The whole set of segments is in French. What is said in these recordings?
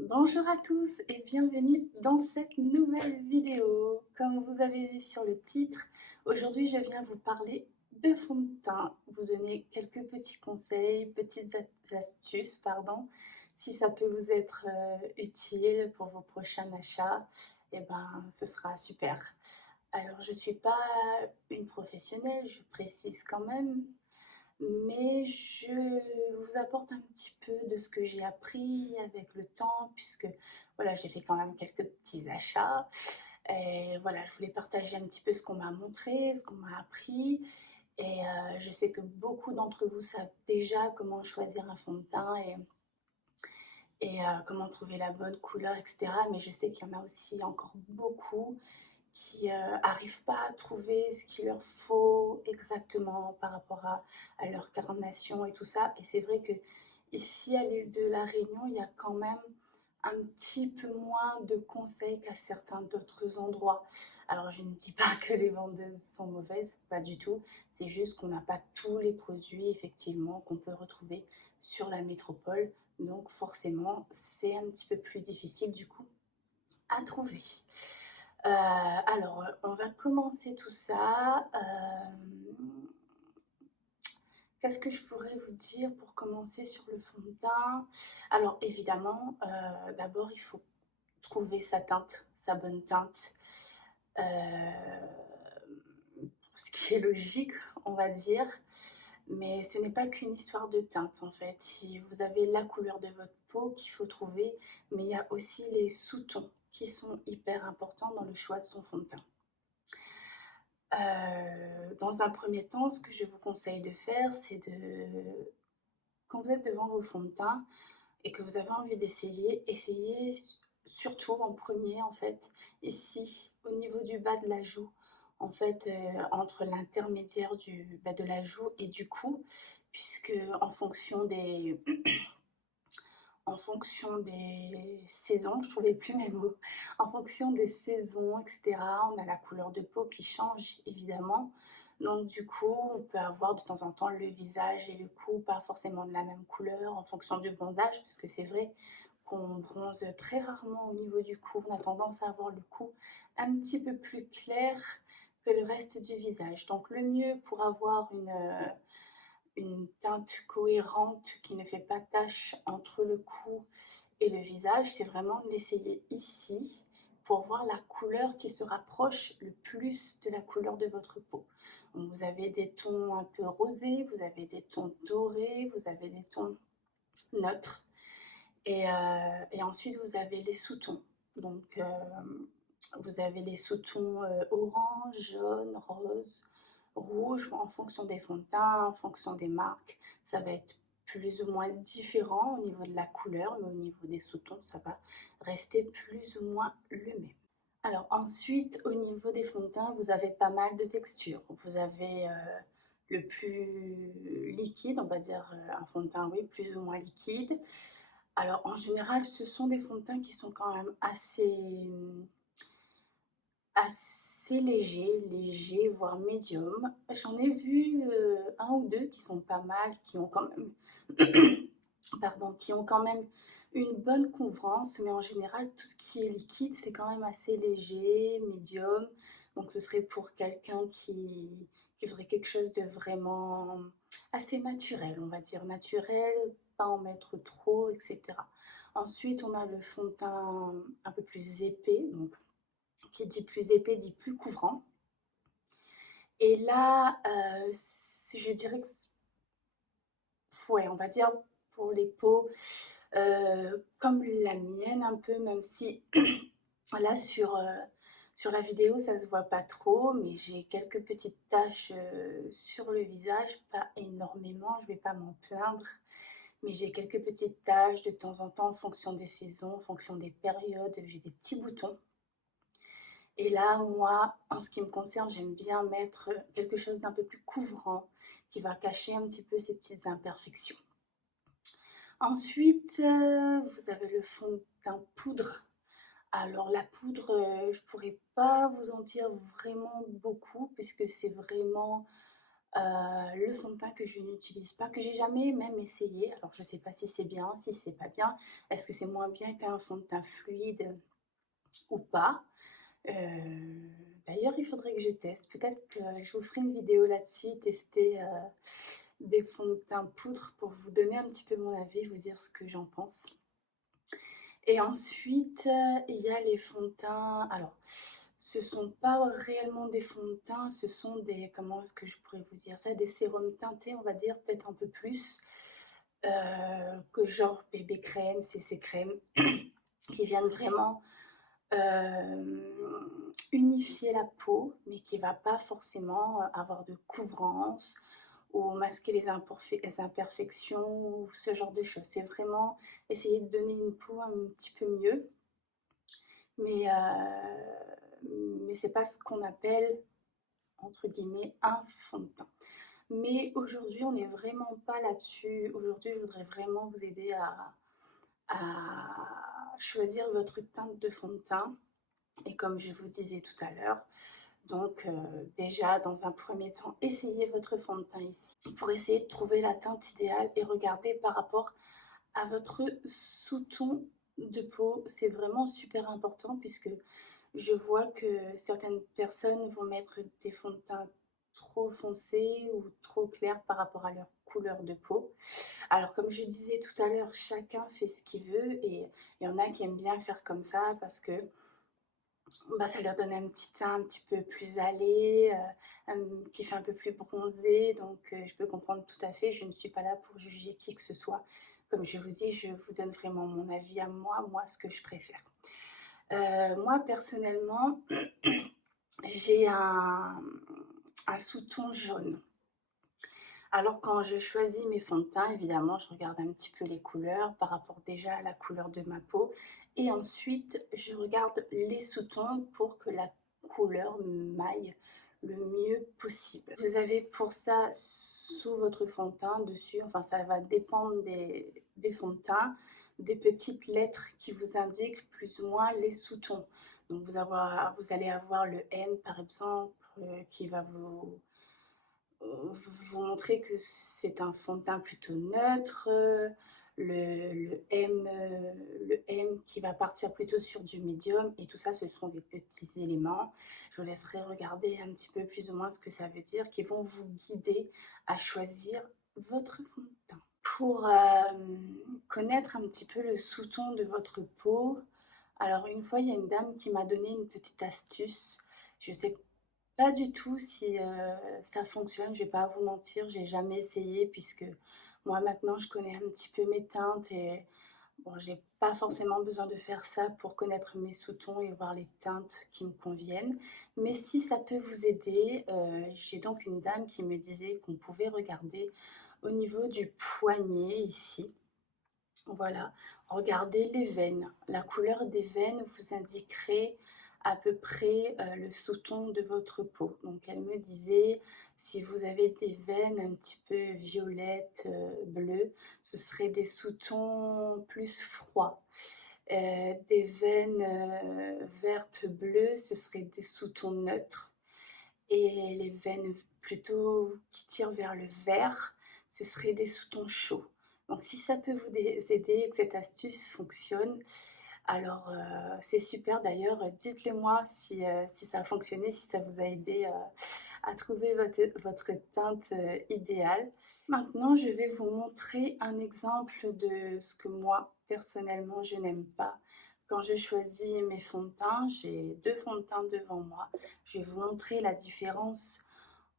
Bonjour à tous et bienvenue dans cette nouvelle vidéo. Comme vous avez vu sur le titre, aujourd'hui je viens vous parler de fond de teint, vous donner quelques petits conseils, petites astuces, pardon. Si ça peut vous être utile pour vos prochains achats, eh ben ce sera super. Alors je ne suis pas une professionnelle, je précise quand même, mais je vous apporte un petit peu de ce que j'ai appris avec le temps, puisque voilà, j'ai fait quand même quelques petits achats. Et voilà, je voulais partager un petit peu ce qu'on m'a montré, ce qu'on m'a appris. Et je sais que beaucoup d'entre vous savent déjà comment choisir un fond de teint et comment trouver la bonne couleur, etc. Mais je sais qu'il y en a aussi encore beaucoup qui arrivent pas à trouver ce qu'il leur faut exactement par rapport à leur carnation et tout ça. Et c'est vrai que ici à l'île de la Réunion, il y a quand même un petit peu moins de conseils qu'à certains d'autres endroits. Alors je ne dis pas que les vendeuses sont mauvaises, pas du tout. C'est juste qu'on n'a pas tous les produits effectivement qu'on peut retrouver sur la métropole. Donc forcément, c'est un petit peu plus difficile du coup à trouver. Alors, on va commencer tout ça. Qu'est-ce que je pourrais vous dire pour commencer sur le fond de teint? Alors évidemment, d'abord il faut trouver sa teinte, sa bonne teinte. Heu, Ce qui est logique, on va dire, mais ce n'est pas qu'une histoire de teinte en fait. Si vous avez la couleur de votre peau qu'il faut trouver, mais il y a aussi les sous-tons qui sont hyper importants dans le choix de son fond de teint. Dans un premier temps, ce que je vous conseille de faire, c'est de quand vous êtes devant vos fonds de teint et que vous avez envie d'essayer, essayez surtout en premier en fait, ici, au niveau du bas de la joue, en fait, entre l'intermédiaire du bas de la joue et du cou, puisque en fonction des saisons, je trouvais plus mes mots, en fonction des saisons, etc., on a la couleur de peau qui change évidemment. Donc du coup, on peut avoir de temps en temps le visage et le cou pas forcément de la même couleur en fonction du bronzage, parce que c'est vrai qu'on bronze très rarement au niveau du cou. On a tendance à avoir le cou un petit peu plus clair que le reste du visage. Donc le mieux pour avoir une teinte cohérente qui ne fait pas tache entre le cou et le visage, c'est vraiment de l'essayer ici pour voir la couleur qui se rapproche le plus de la couleur de votre peau. Donc vous avez des tons un peu rosés, vous avez des tons dorés, vous avez des tons neutres et ensuite vous avez les sous-tons. Donc vous avez les sous-tons orange, jaune, rose, rouge, en fonction des fonds de teint, en fonction des marques. Ça va être plus ou moins différent au niveau de la couleur, mais au niveau des sous-tons, ça va rester plus ou moins le même. Alors ensuite, au niveau des fonds de teint, vous avez pas mal de textures. Vous avez le plus liquide, on va dire un fond de teint, oui, plus ou moins liquide. Alors en général, ce sont des fonds de teint qui sont quand même assez légers, voire médium. J'en ai vu un ou deux qui sont pas mal, qui ont quand même, pardon, qui ont quand même une bonne couvrance, mais en général, tout ce qui est liquide, c'est quand même assez léger, médium. Donc ce serait pour quelqu'un qui ferait quelque chose de vraiment assez naturel, on va dire naturel, pas en mettre trop, etc. Ensuite, on a le fond de teint un peu plus épais, donc qui dit plus épais dit plus couvrant. Et là, je dirais que, ouais, on va dire pour les peaux comme la mienne un peu, même si là sur la vidéo ça se voit pas trop, mais j'ai quelques petites taches sur le visage, pas énormément, je vais pas m'en plaindre, mais j'ai quelques petites taches de temps en temps en fonction des saisons, en fonction des périodes, j'ai des petits boutons. Et là, moi, en ce qui me concerne, j'aime bien mettre quelque chose d'un peu plus couvrant qui va cacher un petit peu ces petites imperfections. Ensuite, vous avez le fond de teint poudre. Alors la poudre, je pourrais pas vous en dire vraiment beaucoup puisque c'est vraiment le fond de teint que je n'utilise pas, que j'ai jamais même essayé. Alors je ne sais pas si c'est bien, si c'est pas bien. Est-ce que c'est moins bien qu'un fond de teint fluide ou pas? D'ailleurs, il faudrait que je teste. Peut-être que je vous ferai une vidéo là-dessus, tester, des fonds de teint poudre pour vous donner un petit peu mon avis, vous dire ce que j'en pense. Et ensuite, il y a les fonds de teint. Alors, ce sont pas réellement des fonds de teint, ce sont des, comment est-ce que je pourrais vous dire ça? Des sérums teintés, on va dire, peut-être un peu plus, que genre bébé crème, CC crème, qui viennent vraiment, unifier la peau, mais qui va pas forcément, avoir de couvrance ou masquer les imperfections ou ce genre de choses. C'est vraiment essayer de donner une peau un petit peu mieux, mais c'est pas ce qu'on appelle, entre guillemets, «un fond de teint». Mais aujourd'hui, on n'est vraiment pas là-dessus. Aujourd'hui, je voudrais vraiment vous aider à choisir votre teinte de fond de teint et comme je vous disais tout à l'heure, donc déjà, dans un premier temps, essayez votre fond de teint ici pour essayer de trouver la teinte idéale et regarder par rapport à votre sous-ton de peau. C'est vraiment super important puisque je vois que certaines personnes vont mettre des fonds de teint trop foncés ou trop clairs par rapport à leur couleur de peau. Alors comme je disais tout à l'heure, chacun fait ce qu'il veut et il y en a qui aiment bien faire comme ça parce que bah, ça leur donne un petit teint un petit peu plus allé, qui fait un peu plus bronzé, donc je peux comprendre tout à fait. Je ne suis pas là pour juger qui que ce soit. Comme je vous dis, je vous donne vraiment mon avis à moi, moi ce que je préfère. Moi personnellement, j'ai un sous-ton jaune. Alors quand je choisis mes fonds de teint, évidemment, je regarde un petit peu les couleurs par rapport déjà à la couleur de ma peau et ensuite je regarde les sous-tons pour que la couleur m'aille le mieux possible. Vous avez pour ça sous votre fond de teint dessus, enfin ça va dépendre des fonds de teint, des petites lettres qui vous indiquent plus ou moins les sous-tons. Donc vous allez avoir le N par exemple qui va vous montrer que c'est un fond de teint plutôt neutre, le M qui va partir plutôt sur du médium et tout ça, ce sont des petits éléments. Je vous laisserai regarder un petit peu plus ou moins ce que ça veut dire, qui vont vous guider à choisir votre fond de teint. Pour connaître un petit peu le sous-ton de votre peau, alors une fois, il y a une dame qui m'a donné une petite astuce. Je sais pas du tout si, ça fonctionne, je vais pas vous mentir, j'ai jamais essayé puisque moi maintenant je connais un petit peu mes teintes et bon, j'ai pas forcément besoin de faire ça pour connaître mes sous-tons et voir les teintes qui me conviennent. Mais si ça peut vous aider, j'ai donc une dame qui me disait qu'on pouvait regarder au niveau du poignet ici. Voilà, regardez les veines. La couleur des veines vous indiquerait à peu près le sous-ton de votre peau. Donc elle me disait, si vous avez des veines un petit peu violettes, bleues, ce serait des sous-tons plus froids. Des veines vertes bleues, ce serait des sous-tons neutres. Et les veines plutôt qui tirent vers le vert, ce serait des sous-tons chauds. Donc si ça peut vous aider et que cette astuce fonctionne, alors c'est super d'ailleurs, dites-le moi si ça a fonctionné, si ça vous a aidé à trouver votre teinte idéale. Maintenant, je vais vous montrer un exemple de ce que moi, personnellement, je n'aime pas. Quand je choisis mes fonds de teint, j'ai deux fonds de teint devant moi. Je vais vous montrer la différence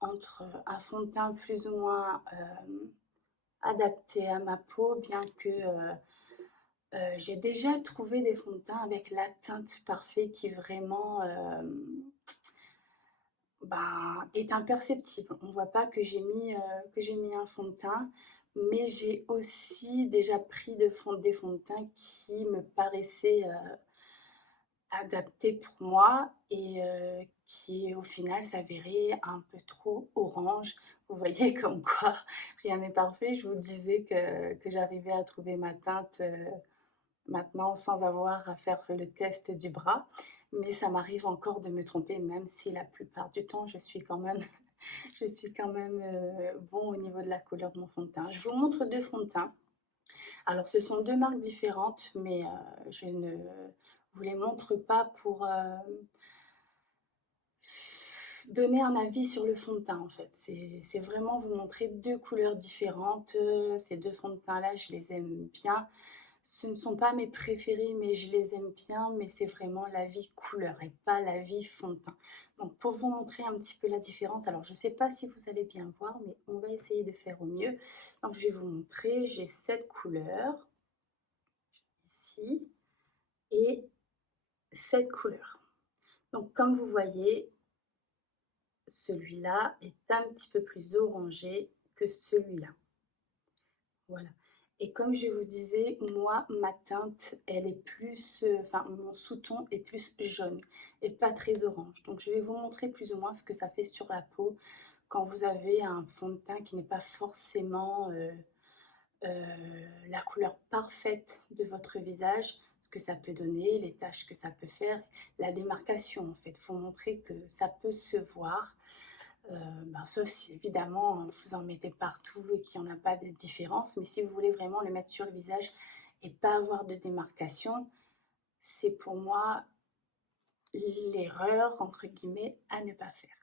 entre un fond de teint plus ou moins adapté à ma peau, bien que j'ai déjà trouvé des fonds de teint avec la teinte parfaite qui vraiment ben, est imperceptible. On ne voit pas que j'ai mis un fond de teint, mais j'ai aussi déjà pris des fonds de teint qui me paraissaient adaptés pour moi et qui au final s'avéraient un peu trop orange. Vous voyez comme quoi rien n'est parfait. Je vous disais que j'arrivais à trouver ma teinte maintenant sans avoir à faire le test du bras. Mais ça m'arrive encore de me tromper, même si la plupart du temps je suis quand même Je suis quand même, bon au niveau de la couleur de mon fond de teint. Je vous montre 2 fonds de teint. Alors ce sont 2 marques différentes, mais je ne vous les montre pas pour, donner un avis sur le fond de teint, en fait. C'est vraiment vous montrer 2 couleurs différentes, ces 2 fonds de teint-là, je les aime bien. Ce ne sont pas mes préférés, mais je les aime bien, mais c'est vraiment l'avis couleur et pas l'avis fond de teint. Donc pour vous montrer un petit peu la différence, alors je ne sais pas si vous allez bien voir, mais on va essayer de faire au mieux. Donc je vais vous montrer, j'ai cette couleur ici et cette couleur. Donc comme vous voyez, celui-là est un petit peu plus orangé que celui-là. Voilà. Et comme je vous disais, moi, ma teinte, elle est plus, enfin, mon sous-ton est plus jaune et pas très orange. Donc, je vais vous montrer plus ou moins ce que ça fait sur la peau quand vous avez un fond de teint qui n'est pas forcément la couleur parfaite de votre visage, ce que ça peut donner, les taches que ça peut faire, la démarcation en fait. Il faut montrer que ça peut se voir. Ben, sauf si évidemment vous en mettez partout et qu'il n'y en a pas de différence, mais si vous voulez vraiment le mettre sur le visage et pas avoir de démarcation, c'est pour moi l'erreur entre guillemets à ne pas faire.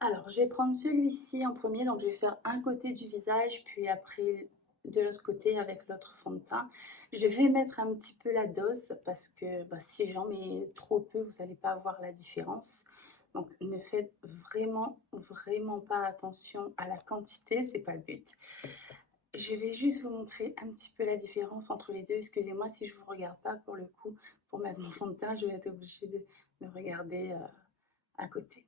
Alors je vais prendre celui-ci en premier, donc je vais faire un côté du visage, puis après de l'autre côté avec l'autre fond de teint. Je vais mettre un petit peu la dose parce que bah, si j'en mets trop peu, vous n'allez pas voir la différence. Donc ne faites vraiment, vraiment pas attention à la quantité, c'est pas le but. Je vais juste vous montrer un petit peu la différence entre les deux. Excusez-moi si je vous regarde pas pour le coup. Pour mettre mon fond de teint, je vais être obligée de me regarder à côté.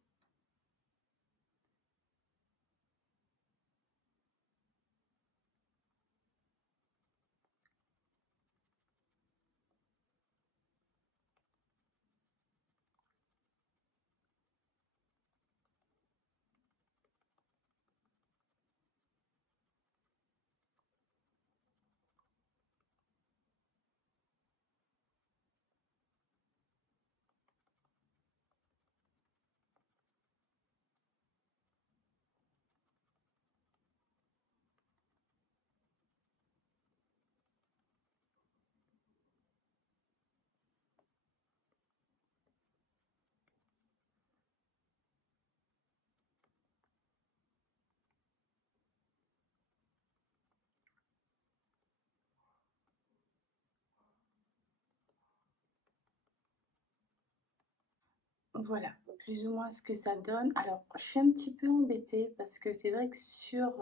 Voilà, plus ou moins ce que ça donne. Alors, je suis un petit peu embêtée parce que c'est vrai que sur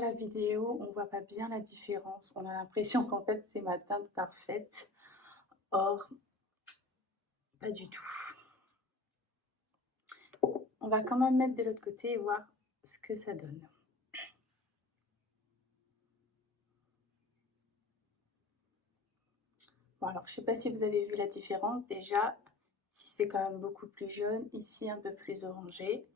la vidéo, on voit pas bien la différence. On a l'impression qu'en fait, c'est ma teinte parfaite. Or, pas du tout. On va quand même mettre de l'autre côté et voir ce que ça donne. Bon, alors, je sais pas si vous avez vu la différence déjà. Si c'est quand même beaucoup plus jaune, ici un peu plus orangé.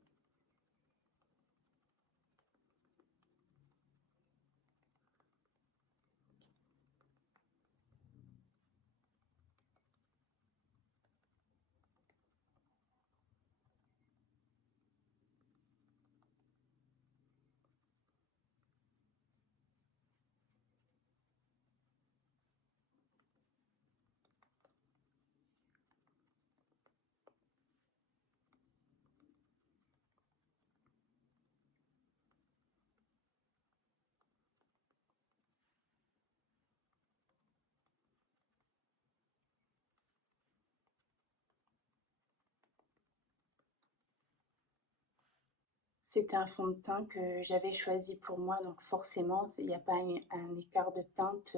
C'était un fond de teint que j'avais choisi pour moi, donc forcément, il n'y a pas un écart de teinte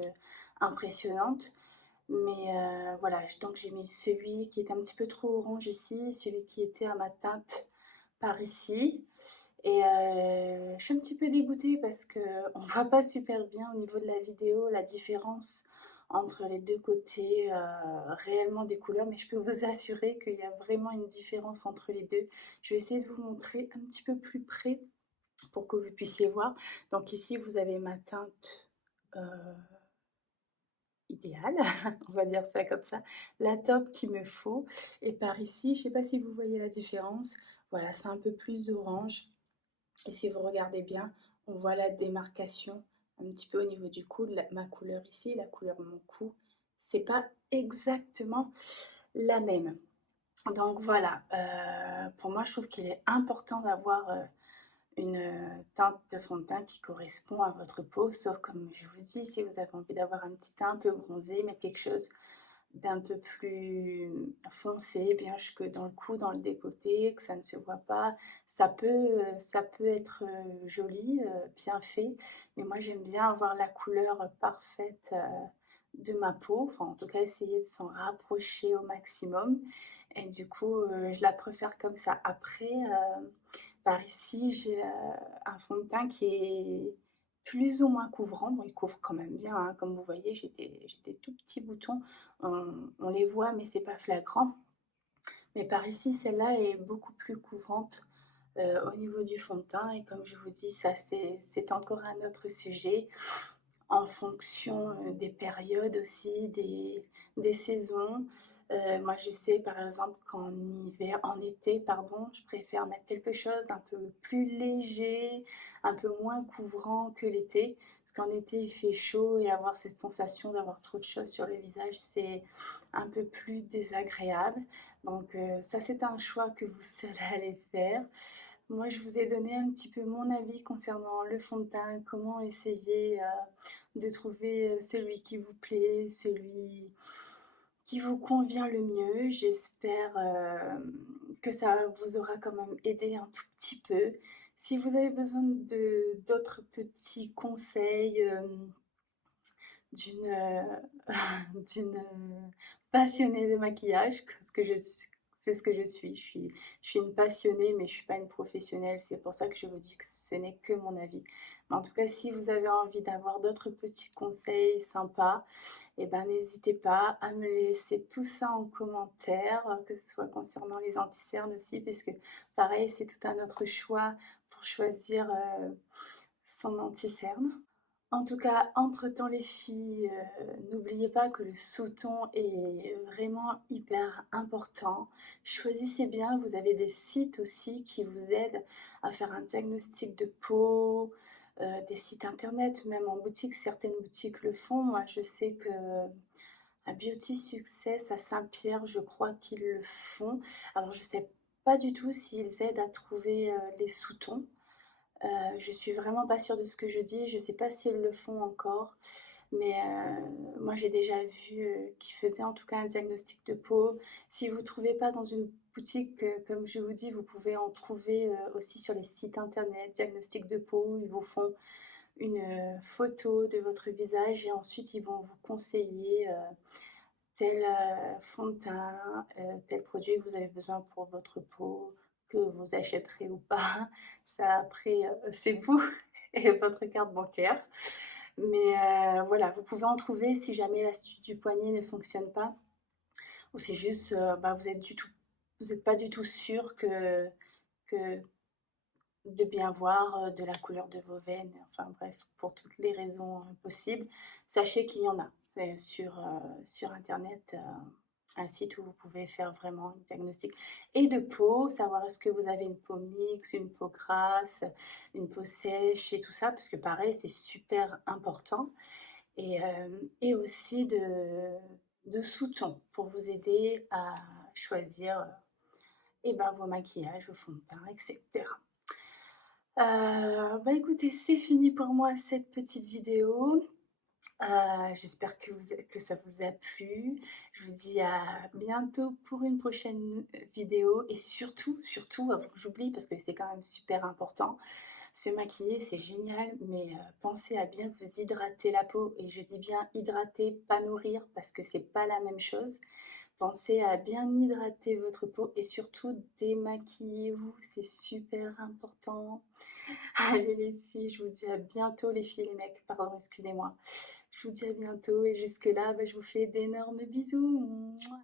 impressionnante. Mais voilà, donc j'ai mis celui qui est un petit peu trop orange ici, celui qui était à ma teinte par ici. Et je suis un petit peu dégoûtée parce qu'on ne voit pas super bien au niveau de la vidéo la différence entre les deux côtés réellement des couleurs, mais je peux vous assurer qu'il y a vraiment une différence entre les deux. Je vais essayer de vous montrer un petit peu plus près pour que vous puissiez voir. Donc ici, vous avez ma teinte idéale, on va dire ça comme ça, la taupe qu'il me faut. Et par ici, je ne sais pas si vous voyez la différence, Voilà, c'est un peu plus orange. Et si vous regardez bien, on voit la démarcation un petit peu au niveau du cou, ma couleur ici, la couleur de mon cou. C'est pas exactement la même. Donc voilà, pour moi, je trouve qu'il est important d'avoir une teinte de fond de teint qui correspond à votre peau, sauf comme je vous dis, si vous avez envie d'avoir un petit teint un peu bronzé, mettre quelque chose d'un peu plus foncé, bien jusque dans le cou, dans le décolleté, que ça ne se voit pas. Ça peut être joli, bien fait, mais moi j'aime bien avoir la couleur parfaite de ma peau, enfin en tout cas essayer de s'en rapprocher au maximum. Et du coup, je la préfère comme ça. Après, par ici, j'ai un fond de teint qui est plus ou moins couvrant. Bon, il couvre quand même bien, hein. Comme vous voyez, j'ai des tout petits boutons. On les voit, mais c'est pas flagrant. Mais par ici, celle-là est beaucoup plus couvrante au niveau du fond de teint. Et comme je vous dis, ça, c'est encore un autre sujet en fonction des périodes aussi, des saisons. Moi, je sais par exemple qu'en hiver, en été, pardon, je préfère mettre quelque chose d'un peu plus léger, un peu moins couvrant que l'été. Parce qu'en été, il fait chaud et avoir cette sensation d'avoir trop de choses sur le visage, c'est un peu plus désagréable. Donc ça, c'est un choix que vous seul allez faire. Moi, je vous ai donné un petit peu mon avis concernant le fond de teint, comment essayer de trouver celui qui vous plaît, celui qui vous convient le mieux. J'espère que ça vous aura quand même aidé un tout petit peu. Si vous avez besoin d'autres petits conseils d'une d'une passionnée de maquillage, parce que c'est ce que je suis. Je suis une passionnée, mais je ne suis pas une professionnelle. C'est pour ça que je vous dis que ce n'est que mon avis. Mais en tout cas, si vous avez envie d'avoir d'autres petits conseils sympas, eh ben, n'hésitez pas à me laisser tout ça en commentaire, que ce soit concernant les anti-cernes aussi, puisque pareil, c'est tout un autre choix pour choisir son anti-cerne. En tout cas, entre-temps les filles, n'oubliez pas que le sous-ton est vraiment hyper important. Choisissez bien, vous avez des sites aussi qui vous aident à faire un diagnostic de peau, des sites internet, même en boutique, certaines boutiques le font. Moi, je sais que à Beauty Success à Saint-Pierre, je crois qu'ils le font. Alors je sais pas du tout s'ils aident à trouver, les sous-tons. Je suis vraiment pas sûre de ce que je dis, je sais pas s'ils le font encore, mais moi j'ai déjà vu, qu'ils faisaient en tout cas un diagnostic de peau. Si vous ne trouvez pas dans une boutique, comme je vous dis, vous pouvez en trouver, aussi sur les sites internet, diagnostic de peau. Ils vous font une, photo de votre visage et ensuite ils vont vous conseiller, tel, fond de teint, tel produit que vous avez besoin pour votre peau, que vous achèterez ou pas. Ça après, c'est vous et votre carte bancaire. Mais voilà, vous pouvez en trouver si jamais l'astuce du poignet ne fonctionne pas ou c'est juste, bah, vous êtes pas du tout sûr que de bien voir, de la couleur de vos veines, enfin bref, pour toutes les raisons, possibles. Sachez qu'il y en a, sur internet, un site où vous pouvez faire vraiment un diagnostic et de peau, savoir est-ce que vous avez une peau mixte, une peau grasse, une peau sèche et tout ça, parce que pareil, c'est super important et aussi de sous-tons pour vous aider à choisir, et ben, vos maquillages, vos fonds de teint et cetera. Bah, écoutez, c'est fini pour moi cette petite vidéo. J'espère que ça vous a plu. Je vous dis à bientôt pour une prochaine vidéo et surtout, avant que j'oublie parce que c'est quand même super important, se maquiller, c'est génial, mais pensez à bien vous hydrater la peau et je dis bien hydrater, pas nourrir parce que c'est pas la même chose. Pensez à bien hydrater votre peau et surtout démaquillez-vous, c'est super important. Allez les filles, je vous dis à bientôt les filles et les mecs, pardon, excusez-moi. Je vous dis à bientôt et jusque-là, bah, je vous fais d'énormes bisous. Mouah.